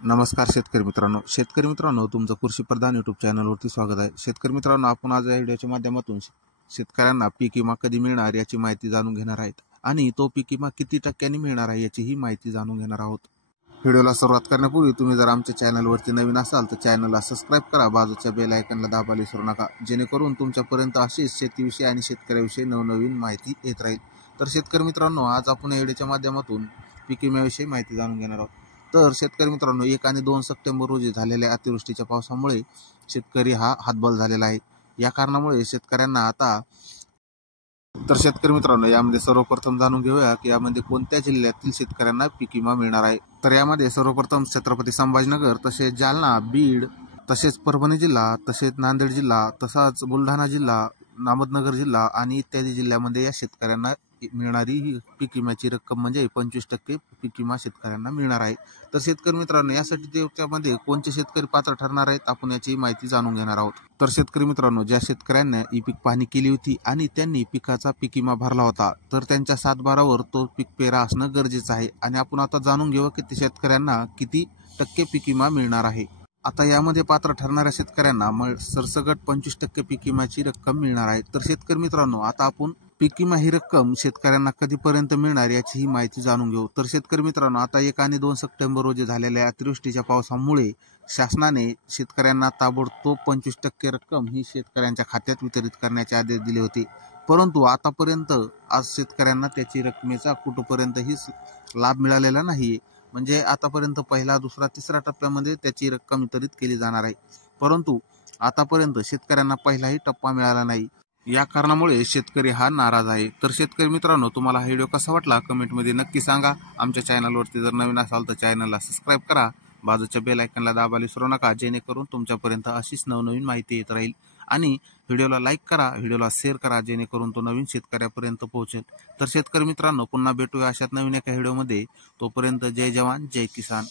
नमस्कार शेतकरी मित्रांनो तुमचं कृषी प्रधान यूट्यूब चॅनलवरती स्वागत आहे। शेतकरी मित्रांनो, आपण आज या व्हिडिओच्या माध्यमातून शेतकऱ्यांना पीक विमा कधी मिळणार याची माहिती जाणून घेणार आहेत आणि तो पीक विमा किती टक्क्यांनी मिळणार आहे याची ही माहिती जाणून घेणार आहोत। व्हिडिओला सुरुवात करण्यापूर्वी तुम्ही जर आमच्या चॅनलवरती नवीन असाल तर चॅनलला सबस्क्राइब करा, बाजूच्या बेल आयकॉनला दाबायला विसरू नका, जेणेकरून तुमच्यापर्यंत अशीच शेतीविषयी आणि शेतकऱ्याविषयी नवनवीन माहिती येत राहील। तर शेतकरी मित्रांनो, आज आपण या व्हिडिओच्या माध्यमातून पीक विम्याविषयी माहिती जाणून घेणार आहोत। तर शेतकरी मित्रांनो, 1 आणि 2 सप्टेंबर रोजी झालेल्या अतिवृष्टीच्या पावसामुळे शेतकरी हा हातबल झालेला आहे। या कारणामुळे शेतकऱ्यांना आता शेतकरी मित्रांनो, यामध्ये सर्वप्रथम जाणून घेऊया की यामध्ये कोणत्या जिल्ह्यातील शेतकऱ्यांना पीक विमा मिळणार आहे। तर यामध्ये सर्वप्रथम छत्रपती संभाजीनगर, तसेच जालना, बीड, तसेच परभणी जिल्हा, तसेच नांदेड जिल्हा, तसाच बुलढाणा जिल्हा, अहमदनगर जिल्हा आणि इत्यादी जिल्ह्यामध्ये या शेतकऱ्यांना मिळणारी ही पीक विम्याची रक्कम म्हणजे 25% पीक विमा शेतकऱ्यांना मिळणार आहे। तर शेतकरी मित्रांनो, यासाठी त्यामध्ये कोणते शेतकरी पात्र ठरणार आहेत आपण याची माहिती जाणून घेणार आहोत। तर शेतकरी मित्रांनो, ज्या शेतकऱ्यांना ई पीक पाहणी केली होती आणि त्यांनी पिकाचा पीक विमा भरला होता, तर त्यांच्या 7/12वर तो पीक पेरा असणं गरजेचं आहे आणि आपण आता जाणून घेऊ की शेतकऱ्यांना किती टक्के पीक विमा मिळणार आहे। आता यामध्ये पात्र ठरणाऱ्या शेतकऱ्यांना सरसगट 25% पीक विम्याची रक्कम मिळणार आहे। तर शेतकरी मित्रांनो, आता आपण पीक विमा ही रक्कम शेतकऱ्यांना कधीपर्यंत मिळणार याची ही माहिती जाणून घेऊ। तर शेतकरी मित्रांनो, आता 1 आणि 2 सप्टेंबर रोजी झालेल्या अतिवृष्टीच्या पावसामुळे शासनाने शेतकऱ्यांना ताबडतोब 25% रक्कम ही शेतकऱ्यांच्या खात्यात वितरित करण्याचे आदेश दिले होते, परंतु आतापर्यंत आज शेतकऱ्यांना त्याची रकमेचा कुठपर्यंतही लाभ मिळालेला नाही। म्हणजे आतापर्यंत पहिला, दुसरा, तिसरा टप्प्यामध्ये त्याची रक्कम वितरित केली जाणार आहे, परंतु आतापर्यंत शेतकऱ्यांना पहिलाही टप्पा मिळाला नाही। या कारणामुळे शेतकरी हा नाराज आहे। तर शेतकरी मित्रांनो, तुम्हाला हा व्हिडिओ कसा वाटला कमेंटमध्ये नक्की सांगा। आमच्या चॅनलवरती जर नवीन असाल तर चॅनलला सबस्क्राइब करा, बाजूच्या बेल आयकॉनला दाबायला विसरू नका, जेणेकरून तुमच्यापर्यंत अशीच नवनवीन माहिती येत राहील। आणि व्हिडिओला लाईक करा, व्हिडिओला शेअर करा, जेणेकरून तो नवीन शेतकऱ्यापर्यंत पोहोचेल। तर शेतकरी मित्रांनो, पुन्हा भेटूया अशाच नवीन एका व्हिडिओमध्ये। तोपर्यंत जय जवान जय किसान।